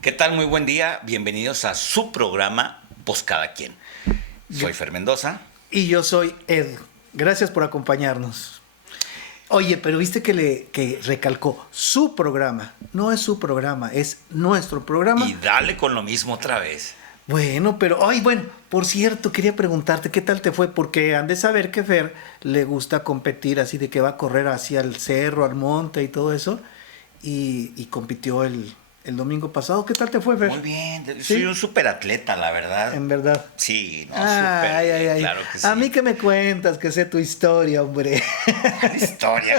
¿Qué tal? Muy buen día. Bienvenidos a su programa Voz Cada Quien. Soy Fer Mendoza. Y yo soy Ed. Gracias por acompañarnos. Oye, pero viste que recalcó su programa. No es su programa, es nuestro programa. Y dale con lo mismo otra vez. Bueno, pero, bueno, por cierto, quería preguntarte qué tal te fue, porque han de saber que Fer le gusta competir, así de que va a correr hacia el cerro, al monte y todo eso, y compitió el domingo pasado. ¿Qué tal te fue, Fer? Muy bien, ¿Sí? soy un superatleta, la verdad. En verdad. Sí, no, Ay. claro que sí. A mí que me cuentas, que sé tu historia, hombre.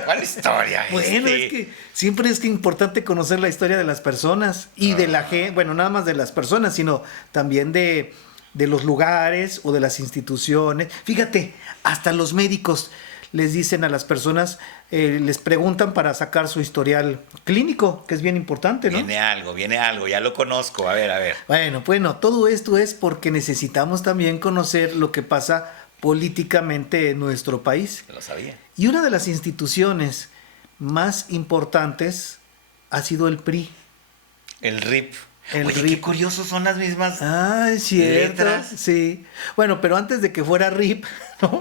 ¿Cuál historia? Bueno, es que siempre es importante conocer la historia de las personas y de la gente, bueno, nada más de las personas, sino también de los lugares o de las instituciones. Fíjate, hasta los médicos les dicen a las personas, les preguntan para sacar su historial clínico, que es bien importante, ¿no? Viene algo, ya lo conozco, a ver. Bueno, todo esto es porque necesitamos también conocer lo que pasa políticamente en nuestro país. Lo sabía. Y una de las instituciones más importantes ha sido el PRI. El RIP. El Oye, RIP. qué curiosos son las mismas Cierto, letras. sí. Bueno, pero antes de que fuera RIP, ¿no?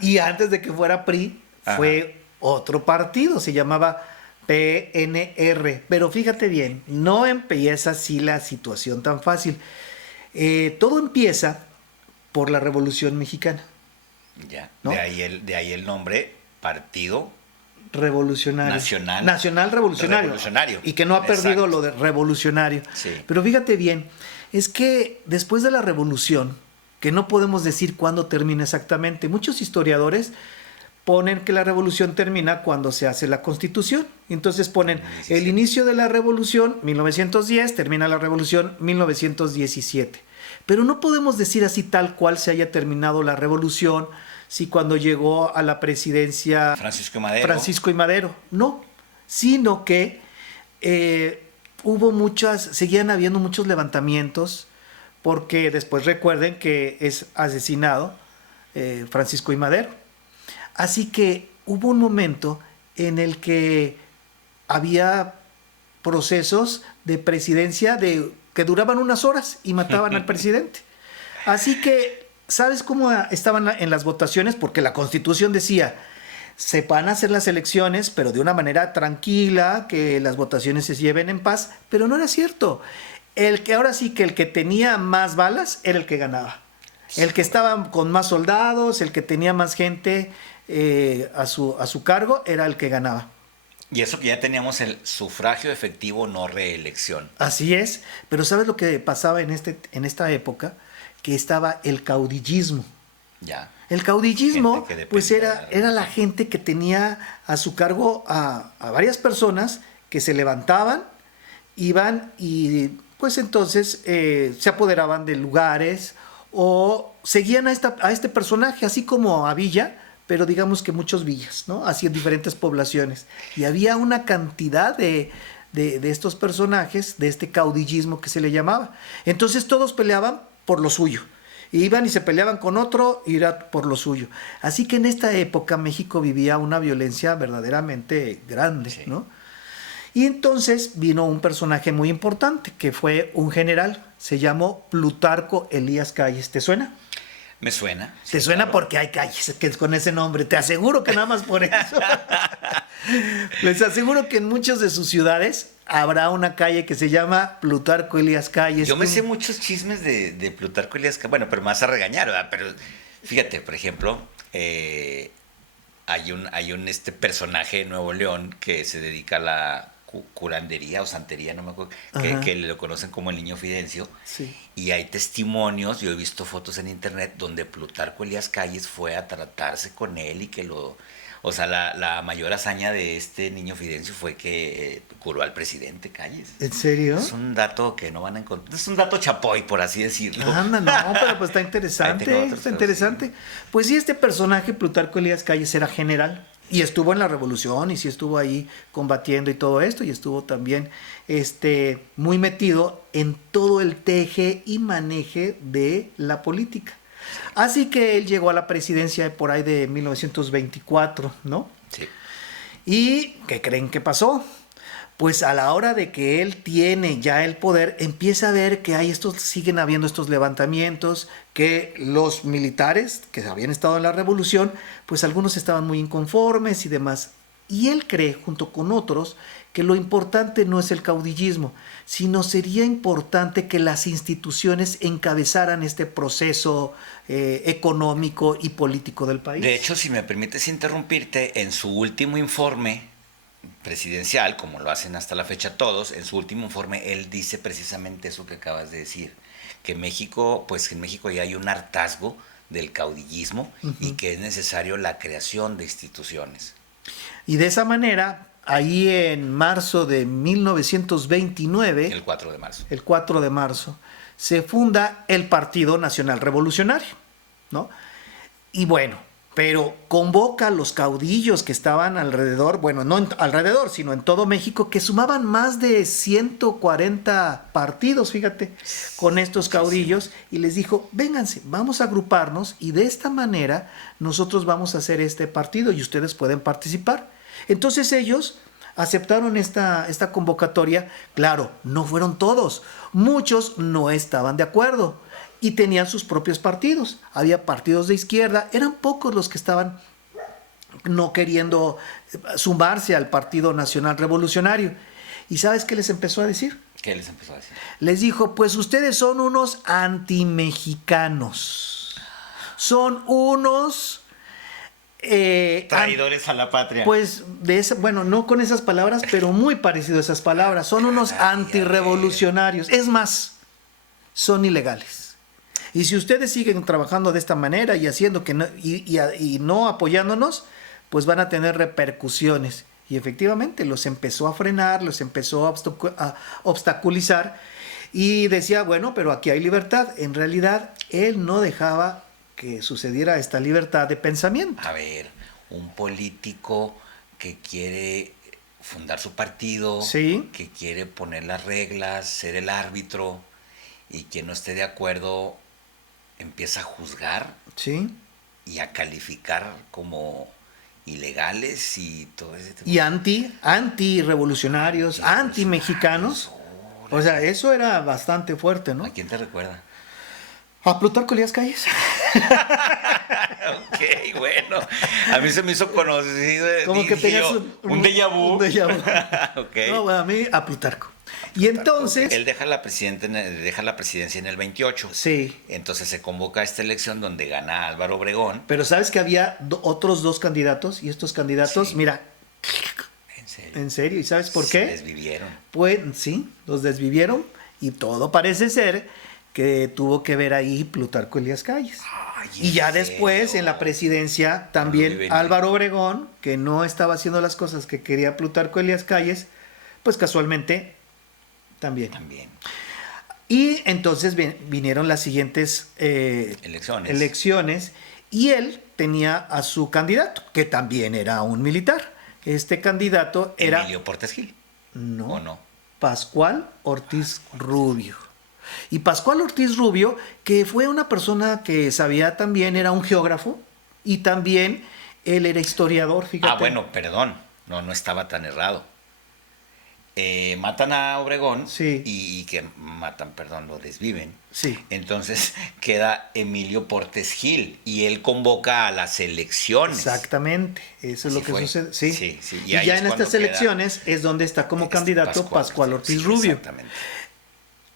Y antes de que fuera PRI, fue otro partido, se llamaba PNR. Pero fíjate bien, no empieza así la situación tan fácil. Todo empieza por la Revolución Mexicana. Ya, ¿no? de ahí el nombre, Partido Revolucionario. Nacional Revolucionario. Y que no ha perdido lo de revolucionario. Sí. Pero fíjate bien, es que después de la revolución, que no podemos decir cuándo termina exactamente, muchos historiadores ponen que la revolución termina cuando se hace la Constitución. Entonces ponen el inicio de la revolución, 1910, termina la revolución, 1917. Pero no podemos decir así tal cual se haya terminado la revolución, si cuando llegó a la presidencia Francisco I. Madero, no, sino que seguían habiendo muchos levantamientos, porque después recuerden que es asesinado Francisco I. Madero. Así que hubo un momento en el que había procesos de presidencia que duraban unas horas y mataban al presidente. Así que, ¿sabes cómo estaban en las votaciones? Porque la Constitución decía, se van a hacer las elecciones, pero de una manera tranquila, que las votaciones se lleven en paz, pero no era cierto. El que tenía más balas era el que ganaba. El que estaba con más soldados, el que tenía más gente a su cargo, era el que ganaba. Y eso que ya teníamos el sufragio efectivo, no reelección. Así es, pero ¿sabes lo que pasaba en esta época? Que estaba el caudillismo. Ya. El caudillismo, pues era la gente que tenía a su cargo a varias personas que se levantaban, iban y pues entonces se apoderaban de lugares o seguían a este personaje, así como a Villa, pero digamos que muchos villas, ¿no? Así en diferentes poblaciones. Y había una cantidad de estos personajes, de este caudillismo que se le llamaba. Entonces todos peleaban por lo suyo. Iban y se peleaban con otro y era por lo suyo. Así que en esta época México vivía una violencia verdaderamente grande, sí, ¿no? Y entonces vino un personaje muy importante, que fue un general, se llamó Plutarco Elías Calles. ¿Te suena? Me suena. Te suena claro, porque hay calles que con ese nombre. Te aseguro que nada más por eso. Les aseguro que en muchas de sus ciudades habrá una calle que se llama Plutarco Elías Calles. Yo me sé muchos chismes de Plutarco Elías Calles. Bueno, pero me vas a regañar, ¿verdad? Pero fíjate, por ejemplo, hay un personaje en Nuevo León que se dedica a la curandería o santería, no me acuerdo, que lo conocen como el Niño Fidencio. Sí. Y hay testimonios, yo he visto fotos en internet donde Plutarco Elías Calles fue a tratarse con él y que o sea, la mayor hazaña de este Niño Fidencio fue que curó al presidente Calles. ¿En serio? Es un dato que no van a encontrar, es un dato chapoy, por así decirlo. Anda, no, pero pues está interesante, está interesante. Sí. Pues sí, este personaje, Plutarco Elías Calles, era general. Y estuvo en la revolución y sí estuvo ahí combatiendo y todo esto, y estuvo también muy metido en todo el teje y maneje de la política. Así que él llegó a la presidencia por ahí de 1924, ¿no? Sí. ¿Y qué creen que pasó? Pues a la hora de que él tiene ya el poder, empieza a ver que siguen habiendo estos levantamientos, que los militares que habían estado en la revolución, pues algunos estaban muy inconformes y demás. Y él cree, junto con otros, que lo importante no es el caudillismo, sino sería importante que las instituciones encabezaran este proceso económico y político del país. De hecho, si me permites interrumpirte, en su último informe presidencial, como lo hacen hasta la fecha todos, en su último informe él dice precisamente eso que acabas de decir, que México, pues en México ya hay un hartazgo del caudillismo y que es necesario la creación de instituciones. Y de esa manera, ahí en marzo de 1929, el 4 de marzo. El 4 de marzo, se funda el Partido Nacional Revolucionario, ¿no? Y bueno, pero convoca a los caudillos que estaban alrededor, bueno, no alrededor, sino en todo México, que sumaban más de 140 partidos, fíjate, con estos caudillos, y les dijo, vénganse, vamos a agruparnos y de esta manera nosotros vamos a hacer este partido y ustedes pueden participar. Entonces ellos aceptaron esta convocatoria. Claro, no fueron todos, muchos no estaban de acuerdo y tenían sus propios partidos. Había partidos de izquierda, eran pocos los que estaban no queriendo sumarse al Partido Nacional Revolucionario. ¿Y sabes qué les empezó a decir? ¿Qué les empezó a decir? Les dijo, pues ustedes son unos antimexicanos. Son unos... traidores a la patria. Pues, bueno, no con esas palabras, pero muy parecido a esas palabras. Son unos antirrevolucionarios. Es más, son ilegales. Y si ustedes siguen trabajando de esta manera y haciendo que no, y no apoyándonos, pues van a tener repercusiones. Y efectivamente los empezó a frenar, los empezó a obstaculizar y decía, bueno, pero aquí hay libertad. En realidad, él no dejaba que sucediera esta libertad de pensamiento. A ver, un político que quiere fundar su partido, ¿sí?, que quiere poner las reglas, ser el árbitro, y quien no esté de acuerdo empieza a juzgar, ¿sí?, y a calificar como ilegales y todo ese tipo. Y anti-revolucionarios, anti-mexicanos. O sea, eso era bastante fuerte, ¿no? ¿A quién te recuerda? A Plutarco Elías Calles. Ok, bueno. A mí se me hizo conocido. Como que tenías un déjà vu. Un déjà vu. Okay. No, bueno, a mí a Plutarco. Y entonces... Él deja la presidencia en el 28. Sí. Entonces se convoca a esta elección donde gana Álvaro Obregón. Pero ¿sabes que había otros dos candidatos? Y estos candidatos, sí, mira... ¿En serio? ¿En serio? ¿Y sabes por qué? Se desvivieron. Pues sí, los desvivieron y todo parece ser que tuvo que ver ahí Plutarco Elías Calles. Ay, y ya después en la presidencia también Álvaro Obregón, que no estaba haciendo las cosas que quería Plutarco Elías Calles, pues casualmente también. Y entonces vinieron las siguientes elecciones y él tenía a su candidato, que también era un militar. Este candidato era... ¿Emilio Portes Gil? No. ¿O no? Pascual Ortiz Rubio. Y Pascual Ortiz Rubio, que fue una persona que sabía también, era un geógrafo y también él era historiador, fíjate. Ah, bueno, perdón, no estaba tan errado. Matan a Obregón, sí, y que matan, perdón, lo desviven. Sí. Entonces queda Emilio Portes Gil y él convoca a las elecciones. Exactamente, eso es lo que sucede. Sí. Sí. Y ya en estas elecciones es donde está como candidato Pascual Ortiz Rubio. Exactamente.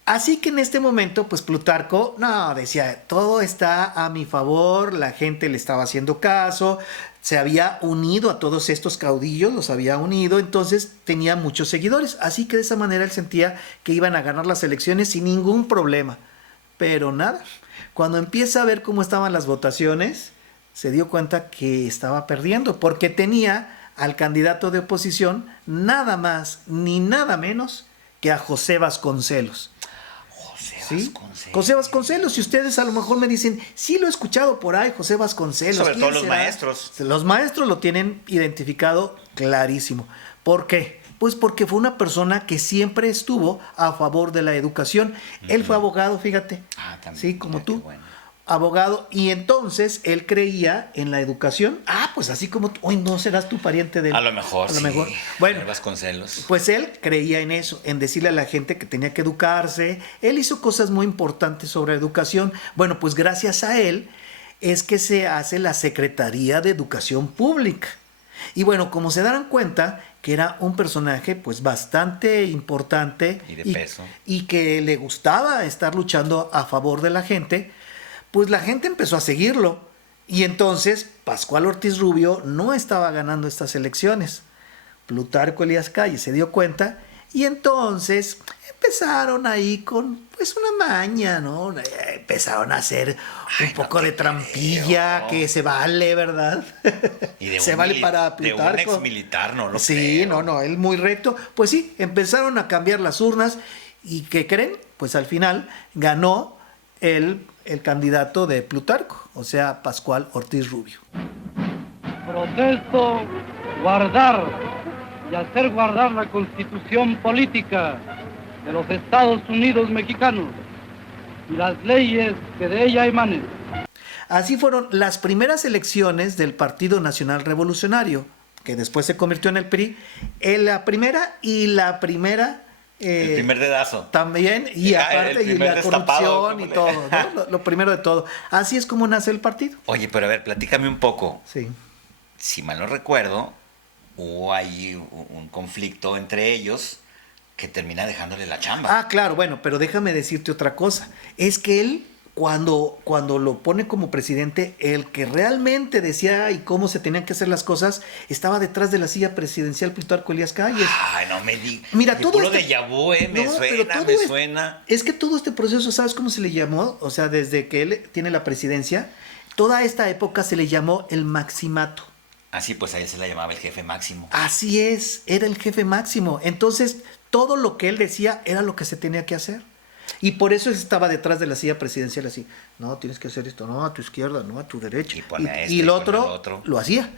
Así que en este momento, pues Plutarco, no, decía, todo está a mi favor, la gente le estaba haciendo caso, se había unido a todos estos caudillos, los había unido, entonces tenía muchos seguidores. Así que de esa manera él sentía que iban a ganar las elecciones sin ningún problema. Pero nada, cuando empieza a ver cómo estaban las votaciones, se dio cuenta que estaba perdiendo, porque tenía al candidato de oposición nada más ni nada menos que a José Vasconcelos. ¿Sí? José Vasconcelos, y ustedes a lo mejor me dicen, sí lo he escuchado por ahí, José Vasconcelos. Sobre todo los maestros. Los maestros lo tienen identificado clarísimo. ¿Por qué? Pues porque fue una persona que siempre estuvo a favor de la educación. Él fue abogado, fíjate. También. Sí, como tú. Bueno. abogado, y entonces él creía en la educación. Pues así como hoy no serás tu pariente de él. A lo mejor, sí. Bueno, Vasconcelos. pues él creía en eso, en decirle a la gente que tenía que educarse. Él hizo cosas muy importantes sobre educación. Bueno, pues gracias a él es que se hace la Secretaría de Educación Pública. Y bueno, como se darán cuenta, que era un personaje pues bastante importante y de peso, y que le gustaba estar luchando a favor de la gente, pues la gente empezó a seguirlo. Y entonces Pascual Ortiz Rubio no estaba ganando estas elecciones. Plutarco Elías Calles se dio cuenta y entonces empezaron ahí con pues una maña, ¿no? Empezaron a hacer un poco de trampilla, que se vale, ¿verdad? Y de se vale para Plutarco. De un ex militar, ¿no? Lo sí, creo. No, él muy recto. Pues sí, empezaron a cambiar las urnas y ¿qué creen? Pues al final ganó el candidato de Plutarco, o sea, Pascual Ortiz Rubio. Protesto guardar y hacer guardar la Constitución política de los Estados Unidos mexicanos y las leyes que de ella emanen. Así fueron las primeras elecciones del Partido Nacional Revolucionario, que después se convirtió en el PRI, el primer dedazo. También, y aparte, y la corrupción y todo, ¿no? Lo primero de todo. Así es como nace el partido. Oye, pero a ver, platícame un poco. Sí. Si mal no recuerdo, hubo ahí un conflicto entre ellos que termina dejándole la chamba. Claro, bueno, pero déjame decirte otra cosa. Es que él, cuando lo pone como presidente, el que realmente decía y cómo se tenían que hacer las cosas, estaba detrás de la silla presidencial Plutarco Elías Calles. Ay, no me digas. Mira, todo puro déjà vu, me suena. Es que todo este proceso, ¿sabes cómo se le llamó? O sea, desde que él tiene la presidencia, toda esta época se le llamó el maximato. Así pues a él se le llamaba el jefe máximo. Así es, era el jefe máximo. Entonces, todo lo que él decía era lo que se tenía que hacer. Y por eso estaba detrás de la silla presidencial así. No, tienes que hacer esto, no, a tu izquierda, no, a tu derecha. Y el otro lo hacía.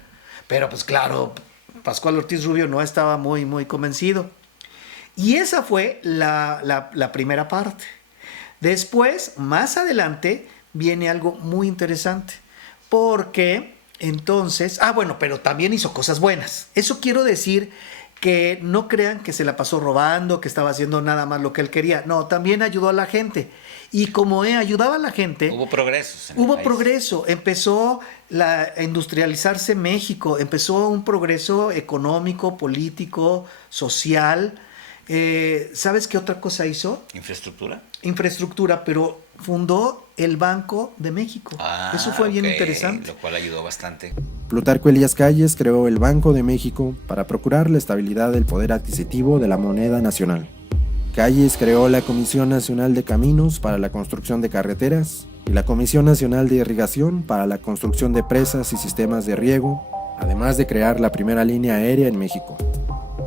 Pero pues claro, Pascual Ortiz Rubio no estaba muy, muy convencido. Y esa fue la primera parte. Después, más adelante, viene algo muy interesante. Porque entonces, bueno, pero también hizo cosas buenas. Eso quiero decir que no crean que se la pasó robando, que estaba haciendo nada más lo que él quería. No, también ayudó a la gente. Y como ayudaba a la gente... Hubo progresos. Hubo progreso. Empezó a industrializarse México. Empezó un progreso económico, político, social. ¿Sabes qué otra cosa hizo? Infraestructura, pero fundó el Banco de México. Eso fue bien interesante. Lo cual ayudó bastante. Plutarco Elías Calles creó el Banco de México para procurar la estabilidad del poder adquisitivo de la moneda nacional. Calles creó la Comisión Nacional de Caminos para la construcción de carreteras y la Comisión Nacional de Irrigación para la construcción de presas y sistemas de riego, además de crear la primera línea aérea en México.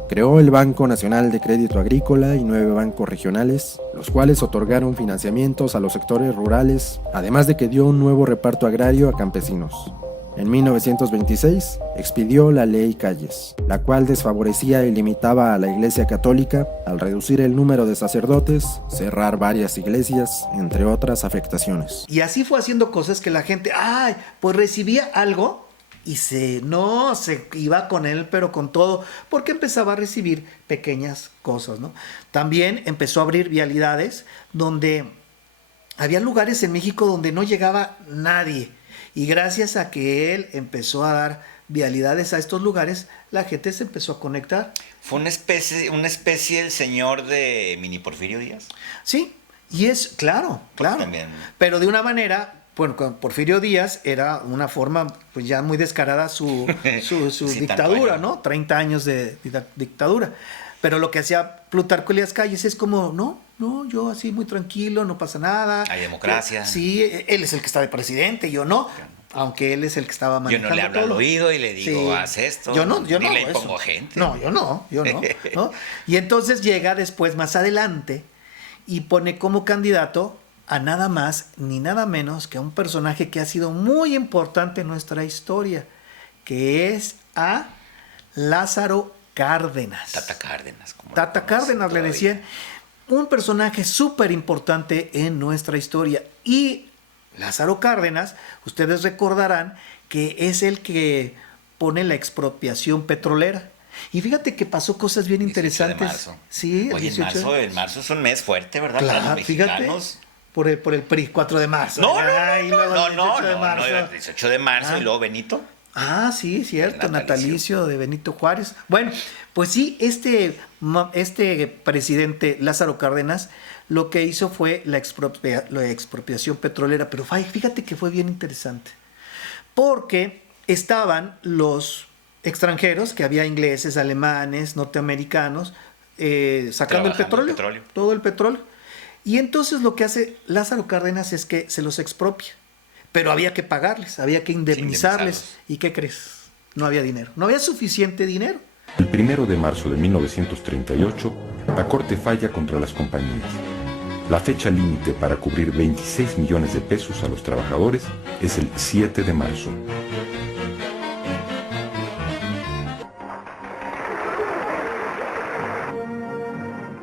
Creó el Banco Nacional de Crédito Agrícola y 9 bancos regionales, los cuales otorgaron financiamientos a los sectores rurales, además de que dio un nuevo reparto agrario a campesinos. En 1926 expidió la Ley Calles, la cual desfavorecía y limitaba a la Iglesia Católica al reducir el número de sacerdotes, cerrar varias iglesias, entre otras afectaciones. Y así fue haciendo cosas que la gente, pues recibía algo y se iba con él, pero con todo, porque empezaba a recibir pequeñas cosas, ¿no? También empezó a abrir vialidades donde había lugares en México donde no llegaba nadie. Y gracias a que él empezó a dar vialidades a estos lugares, la gente se empezó a conectar. ¿Fue una especie el señor de Mini Porfirio Díaz? Sí, y es claro. También. Pero de una manera, bueno, con Porfirio Díaz era una forma pues ya muy descarada su dictadura, ¿no? 30 años de dictadura. Pero lo que hacía Plutarco Elías Calles es como, no, yo así muy tranquilo, no pasa nada. Hay democracia. Sí, él es el que está de presidente, yo no. Aunque él es el que estaba manejando todo. Yo no le hablo al oído y le digo, haz esto. Yo no. Ni le impongo gente. No, yo no. ¿No? Y entonces llega después, más adelante, y pone como candidato a nada más ni nada menos que a un personaje que ha sido muy importante en nuestra historia, que es a Lázaro Cárdenas. Tata Cárdenas le decían, un personaje súper importante en nuestra historia. Y Lázaro Cárdenas, ustedes recordarán que es el que pone la expropiación petrolera. Y fíjate que pasó cosas bien interesantes. 18 de marzo. Sí, el Oye, 18 en marzo es un mes fuerte, ¿verdad? Claro, Para los fíjate, mexicanos. por el PRI, 4 de marzo. No, Ay, luego el 18 de marzo. el 18 de marzo y luego Benito. Ah, sí, cierto, El natalicio de Benito Juárez. Bueno, pues sí, este presidente Lázaro Cárdenas lo que hizo fue la expropiación petrolera, pero fíjate que fue bien interesante, porque estaban los extranjeros, que había ingleses, alemanes, norteamericanos, sacando el petróleo, todo el petróleo. Y entonces lo que hace Lázaro Cárdenas es que se los expropia. Pero había que pagarles, había que indemnizarles. ¿Y qué crees? No había dinero, no había suficiente dinero. El 1 de marzo de 1938, la Corte falla contra las compañías. La fecha límite para cubrir 26 millones de pesos a los trabajadores es el 7 de marzo.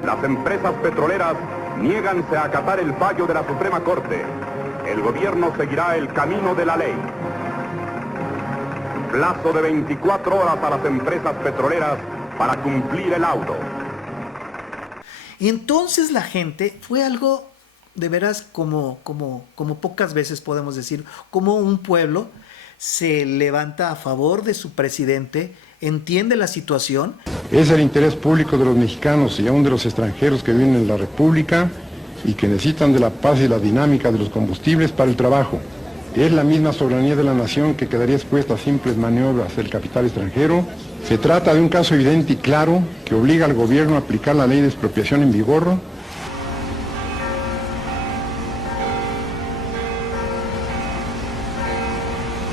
Las empresas petroleras niéganse a acatar el fallo de la Suprema Corte. El gobierno seguirá el camino de la ley. Plazo de 24 horas a las empresas petroleras para cumplir el auto. Y entonces la gente fue algo de veras como pocas veces podemos decir, como un pueblo se levanta a favor de su presidente, entiende la situación. Es el interés público de los mexicanos y aún de los extranjeros que viven en la República y que necesitan de la paz y la dinámica de los combustibles para el trabajo. Es la misma soberanía de la nación que quedaría expuesta a simples maniobras del capital extranjero. Se trata de un caso evidente y claro que obliga al gobierno a aplicar la ley de expropiación en vigor.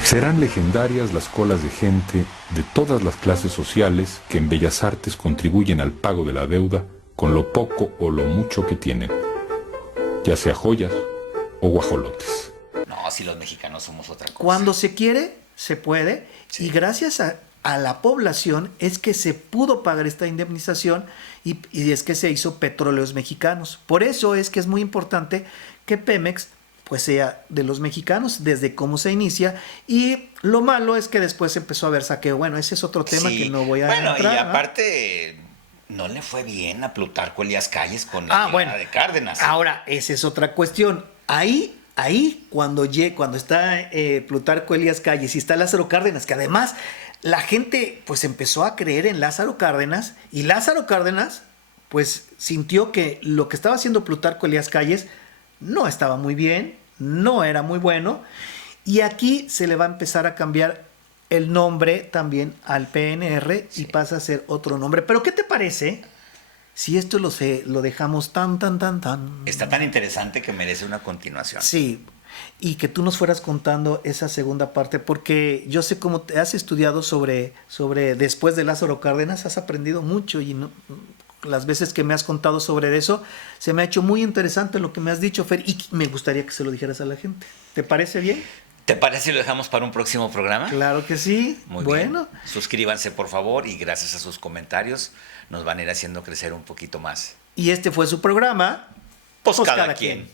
Serán legendarias las colas de gente de todas las clases sociales que en Bellas Artes contribuyen al pago de la deuda con lo poco o lo mucho que tienen, ya sea joyas o guajolotes. No, si los mexicanos somos otra cosa. Cuando se quiere, se puede, sí. Y gracias a la población es que se pudo pagar esta indemnización y es que se hizo Petróleos Mexicanos. Por eso es que es muy importante que Pemex pues sea de los mexicanos desde cómo se inicia, y lo malo es que después empezó a haber saqueo. Bueno, ese es otro tema que no voy a entrar. Bueno, y aparte no le fue bien a Plutarco Elías Calles con la llegada de Cárdenas. Ahora, esa es otra cuestión. Ahí cuando está Plutarco Elías Calles y está Lázaro Cárdenas, que además la gente pues empezó a creer en Lázaro Cárdenas, y Lázaro Cárdenas pues sintió que lo que estaba haciendo Plutarco Elías Calles no estaba muy bien, no era muy bueno, y aquí se le va a empezar a cambiar el nombre también al PNR, sí, y pasa a ser otro nombre. Pero ¿qué te parece si esto lo dejamos tan? Está tan interesante que merece una continuación. Sí, y que tú nos fueras contando esa segunda parte, porque yo sé cómo te has estudiado sobre después de Lázaro Cárdenas, has aprendido mucho, y no, las veces que me has contado sobre eso, se me ha hecho muy interesante lo que me has dicho, Fer, y me gustaría que se lo dijeras a la gente. ¿Te parece bien? ¿Te parece si lo dejamos para un próximo programa? Claro que sí. Muy bueno. Bien. Suscríbanse, por favor, y gracias a sus comentarios nos van a ir haciendo crecer un poquito más. Y este fue su programa. Pues cada quien.